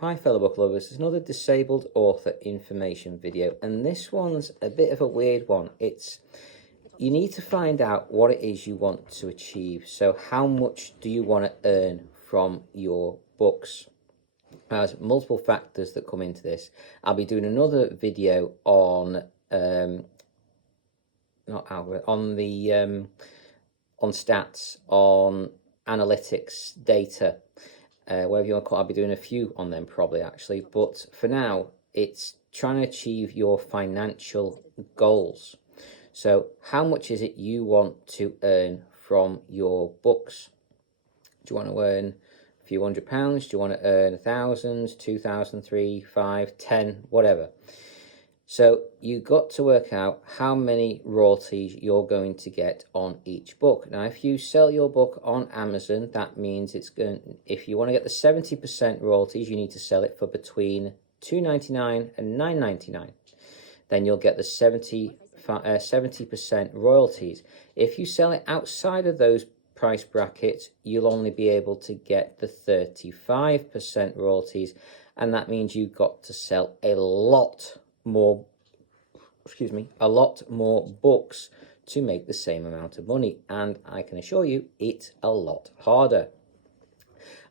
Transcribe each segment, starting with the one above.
Hi fellow book lovers, there's another disabled author information video, and this one's a bit of a weird one. You need to find out what it is you want to achieve. So how much do you want to earn from your books? There's multiple factors that come into this. I'll be doing another video on not algorithm, on stats, on analytics, data, whatever you want to call it. I'll be doing a few on them probably actually, but for now it's trying to achieve your financial goals. So how much is it you want to earn from your books? Do you want to earn a few £100s? Do you want to earn 1,000, 2,000, 3, 5, 10, whatever? So you got to work out how many royalties you're going to get on each book. Now, if you sell your book on Amazon, that means if you want to get the 70% royalties, you need to sell it for between $2.99 and $9.99. Then you'll get the 70% royalties. If you sell it outside of those price brackets, you'll only be able to get the 35% royalties, and that means you've got to sell a lot more books to make the same amount of money, and I can assure you it's a lot harder.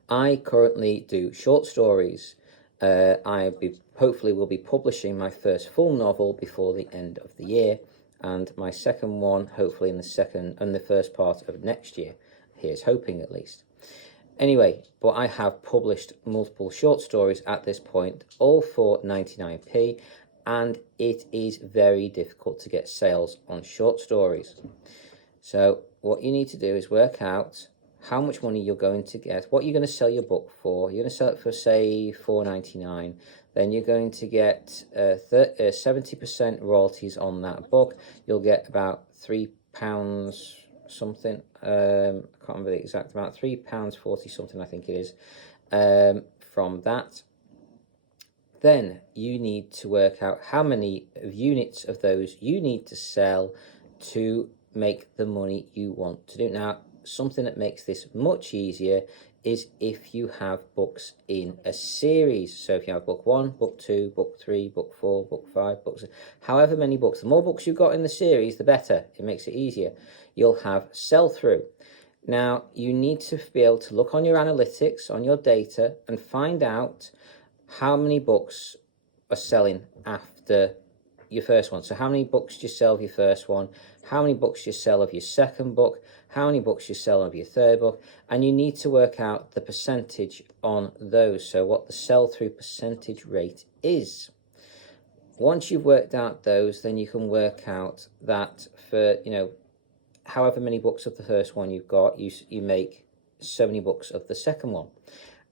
I currently do short stories. Hopefully will be publishing my first full novel before the end of the year, and my second one hopefully in the first part of next year. Here's hoping, at least. Anyway, but I have published multiple short stories at this point, all for 99p, and it is very difficult to get sales on short stories. So what you need to do is work out how much money you're going to get, what you're going to sell your book for. You're going to sell it for, say, $4.99. Then you're going to get 70% royalties on that book. You'll get about £3 something. I can't remember the exact amount. £3.40 something, I think it is, from that. Then you need to work out how many units of those you need to sell to make the money you want to do. Now, something that makes this much easier is if you have books in a series. So if you have book 1, book 2, book 3, book 4, book 5, books, however many books, the more books you've got in the series, the better. It makes it easier. You'll have sell-through. Now, you need to be able to look on your analytics, on your data, and find out how many books are selling after your first one. So how many books do you sell of your first one? How many books do you sell of your second book? How many books do you sell of your third book? And you need to work out the percentage on those. So what the sell-through percentage rate is. Once you've worked out those, then you can work out that for, however many books of the first one you've got, you make so many books of the second one.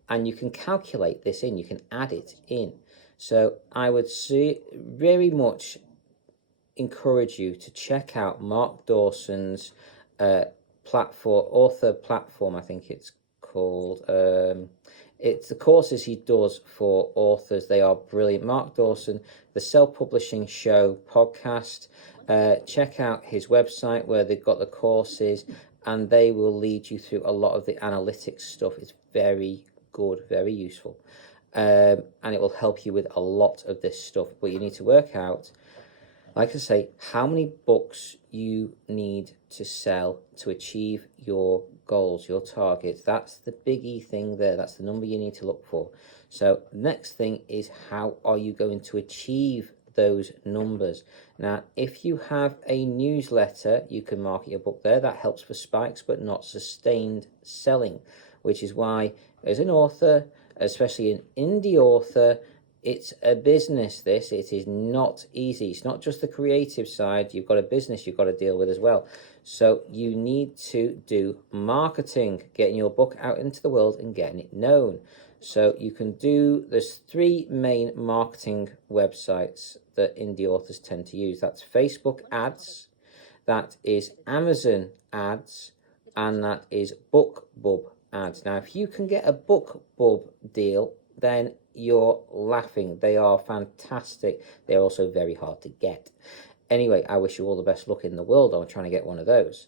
And you can calculate this in, you can add it in. So I would very much encourage you to check out Mark Dawson's author platform, I think it's called. It's the courses he does for authors. They are brilliant. Mark Dawson, the Self-Publishing Show podcast. Check out his website where they've got the courses, and they will lead you through a lot of the analytics stuff. It's very good, very useful, and it will help you with a lot of this stuff. But you need to work out, like I say, how many books you need to sell to achieve your goals, your targets. That's the biggie thing there. That's the number you need to look for. So next thing is, how are you going to achieve those numbers? Now, if you have a newsletter, you can market your book there. That helps for spikes, but not sustained selling, which is why, as an author, especially an indie author, it's a business, this. It is not easy. It's not just the creative side. You've got a business you've got to deal with as well. So you need to do marketing, getting your book out into the world and getting it known. So there's 3 main marketing websites that indie authors tend to use. That's Facebook ads, that is Amazon ads, and that is BookBub ads. Now, if you can get a BookBub deal, then you're laughing. They are fantastic. They're also very hard to get. Anyway, I wish you all the best luck in the world on trying to get one of those.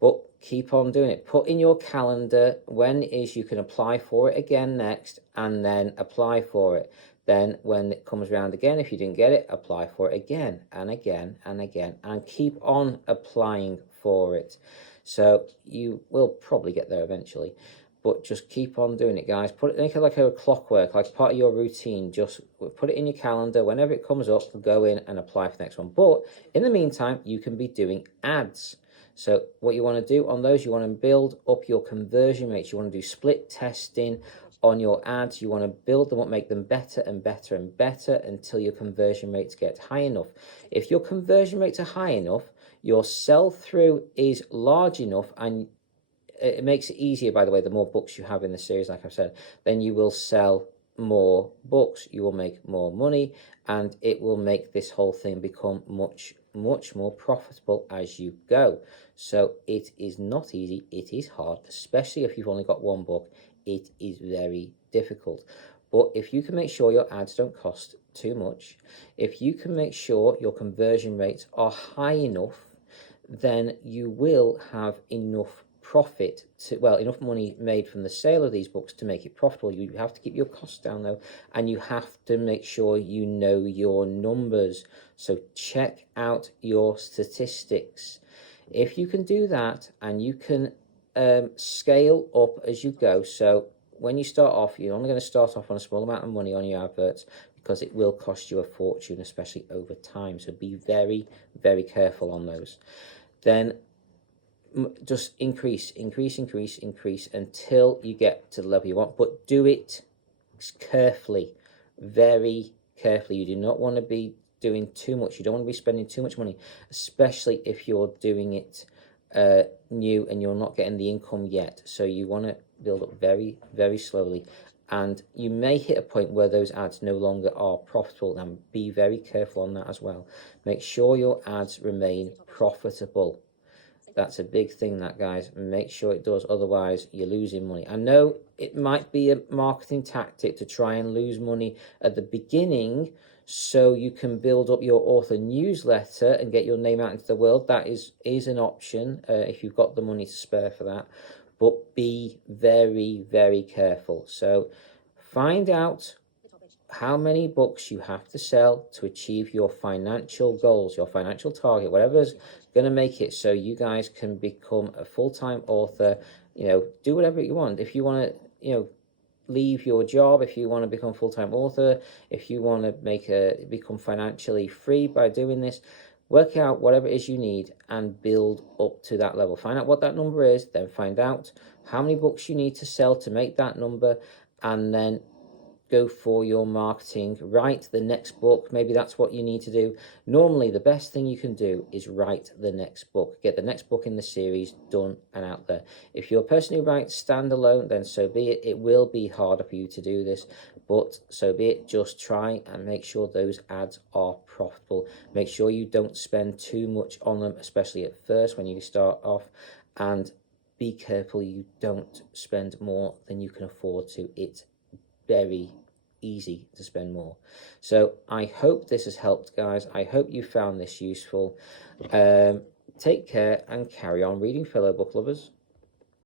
but keep on doing it. Put in your calendar when it is you can apply for it again next, and then apply for it. Then when it comes around again, if you didn't get it, apply for it again and again and again, and keep on applying for it. So you will probably get there eventually, but just keep on doing it, guys. Put it, make it like a clockwork, like part of your routine. Just put it in your calendar. Whenever it comes up, go in and apply for the next one. But in the meantime, you can be doing ads. So what you want to do on those, you want to build up your conversion rates. You want to do split testing on your ads. You want to build them up, make them better and better and better until your conversion rates get high enough. If your conversion rates are high enough, your sell-through is large enough, and it makes it easier, by the way, the more books you have in the series, like I've said, then you will sell more books, you will make more money, and it will make this whole thing become much more profitable as you go. So it is not easy, it is hard, especially if you've only got one book. It is very difficult. But if you can make sure your ads don't cost too much, if you can make sure your conversion rates are high enough, then you will have enough profit to, well, enough money made from the sale of these books to make it profitable. You have to keep your costs down though, and you have to make sure you know your numbers. So check out your statistics. If you can do that, and you can scale up as you go, so when you start off, you're only going to start off on a small amount of money on your adverts, because it will cost you a fortune, especially over time. So be very, very careful on those. Then just increase until you get to the level you want, but do it carefully, very carefully. You do not want to be doing too much. You don't want to be spending too much money, especially if you're doing it new and you're not getting the income yet. So you want to build up very, very slowly, and you may hit a point where those ads no longer are profitable, and be very careful on that as well. Make sure your ads remain profitable. That's a big thing, that, guys. Make sure it does, otherwise you're losing money. I know it might be a marketing tactic to try and lose money at the beginning so you can build up your author newsletter and get your name out into the world. That is an option if you've got the money to spare for that. But be very, very careful. So find out how many books you have to sell to achieve your financial goals, your financial target, whatever's going to make it so you guys can become a full-time author. Do whatever you want. If you want to, leave your job, if you want to become a full-time author, if you want to become financially free by doing this, work out whatever it is you need and build up to that level. Find out what that number is, then find out how many books you need to sell to make that number, and then go for your marketing. Write the next book. Maybe that's what you need to do. Normally, the best thing you can do is write the next book. Get the next book in the series done and out there. If you're a person who writes standalone, then so be it. It will be harder for you to do this, but so be it. Just try and make sure those ads are profitable. Make sure you don't spend too much on them, especially at first when you start off, and be careful you don't spend more than you can afford to. It's very easy to spend more. So I hope this has helped, guys. I hope you found this useful. Take care and carry on reading, fellow book lovers.